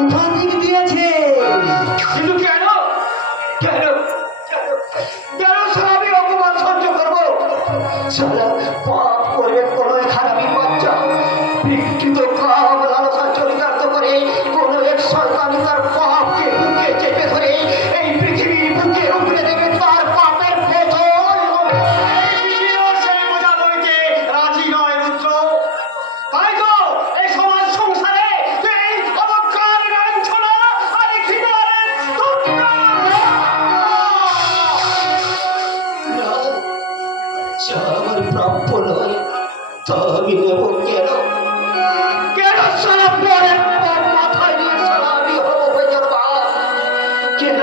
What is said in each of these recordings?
উঠান দিয়েছে। কিন্তু কেন কেন কেন স্যার আমি অপমান সহ্য করবো? সারা পাপ করে কোনো খারাপি বাচ্চা বিকৃত কাম লালসা চরিতার্থ করে কোনো এক শয়তানি তার পাপকে বুকে চেপে ধরে এই পৃথিবীর বুকে উপড়ে দেবে তার পাপের বোঝা। সেই বোঝা বইতে রাজি নয় রুদ্র। তাই তো এই সমাজ সংসারে এই অবকার লাঞ্ছনা আর ঘৃণার স্তোত্র। আমার প্রাপ্য নয় তা আমি নেব কেন? কেন সারা পরে মাথায় নিয়ে সারা আমি হবো বেজরবাদ? কেন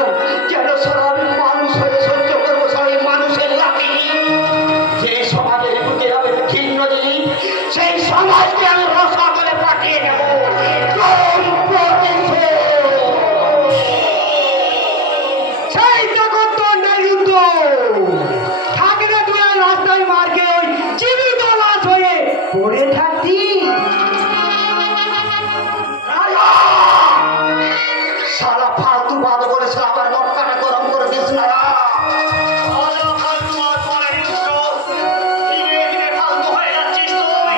কেন সারা আমি মানুষ হয়ে সহ্য করবো সারা মানুষের লাঠি? যে সমাজের বুকে আমি ঘৃণ্য জিনিস সেই সমাজকে আমি রসা করে পাঠিয়ে দেবো। সেই জগৎ তো নাই যুদ্ধ থাকলে তুই আর রাস্তায় মার্কে ওই জীবিত লাশ হয়ে পড়ে থাকতি। সারা ফালতু বাদ বলেছে আমার মক্কাটা গরম করে দিস না। ফালতু হয়ে যাচ্ছিস তুই।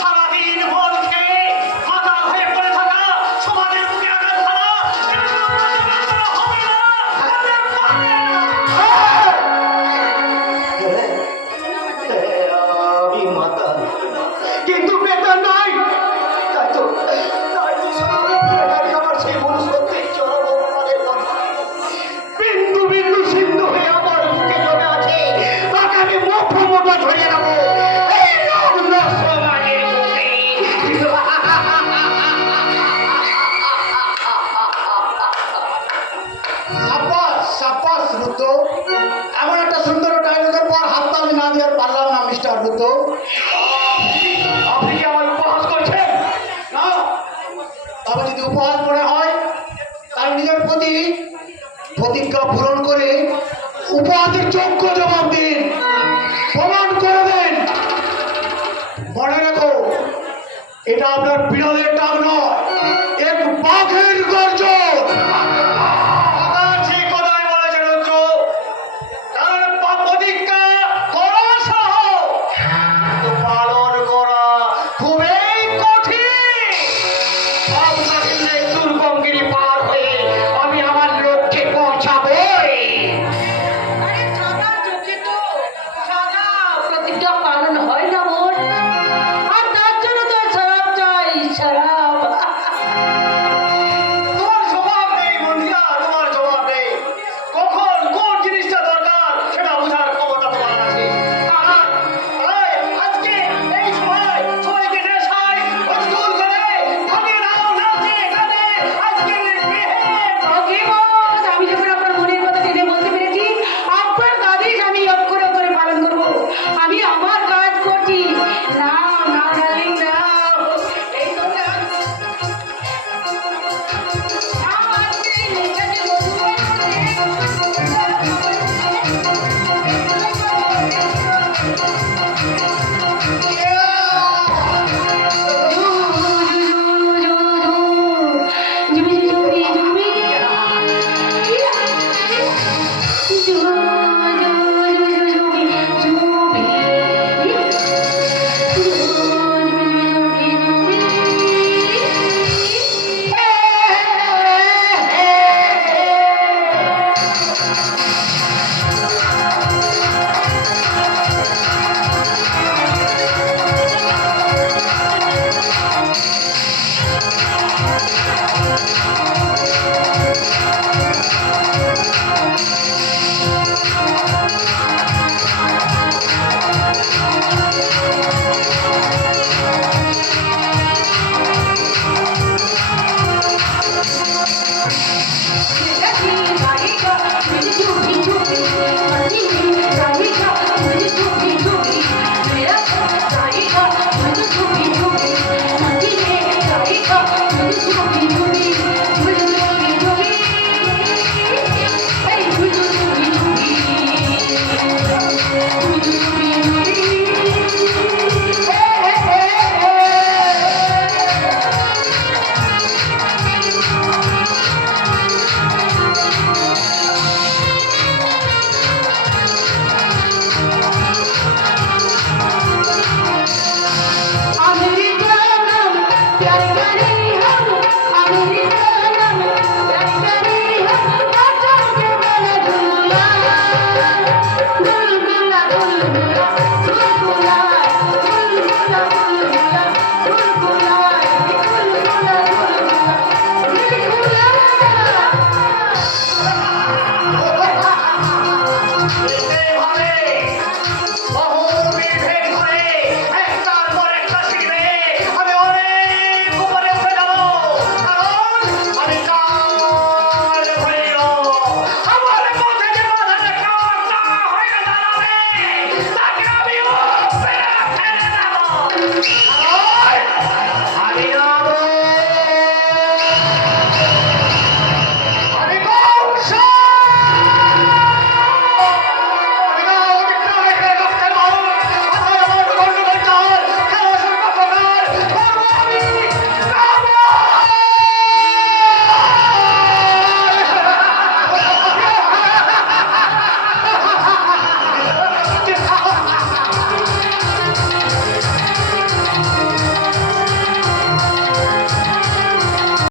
সারাদিন মদ খেয়ে মাতাল হয়ে পড়ে থাকা সমাজের বুকে আঘাত হানা হবে না। আমি মাতাল কিন্তু বেতন নাই। তাই তো আমার সেই মনুষ্যত্বের চরম অপমানের কথা বিন্দু বিন্দু সিন্ধু হয়ে আমার বুকে জমে আছে। তাকে আমি মুঠো মুঠো ধরিয়ে নেবো এই নগ্ন সমাজের বুকে। সাব্বাস সাব্বাস রুদ্র, এমন একটা সুন্দর ডায়লগের পর হাততালি না দিয়ে আর পারলাম না মিস্টার রুদ্র। আপনি কি আমার উপহাস করছেন? না, তবে যদি উপহাস মনে হয় তার নিজের প্রতি প্রতিজ্ঞা পূরণ করে উপহাসের যোগ্য জবাব দিয়ে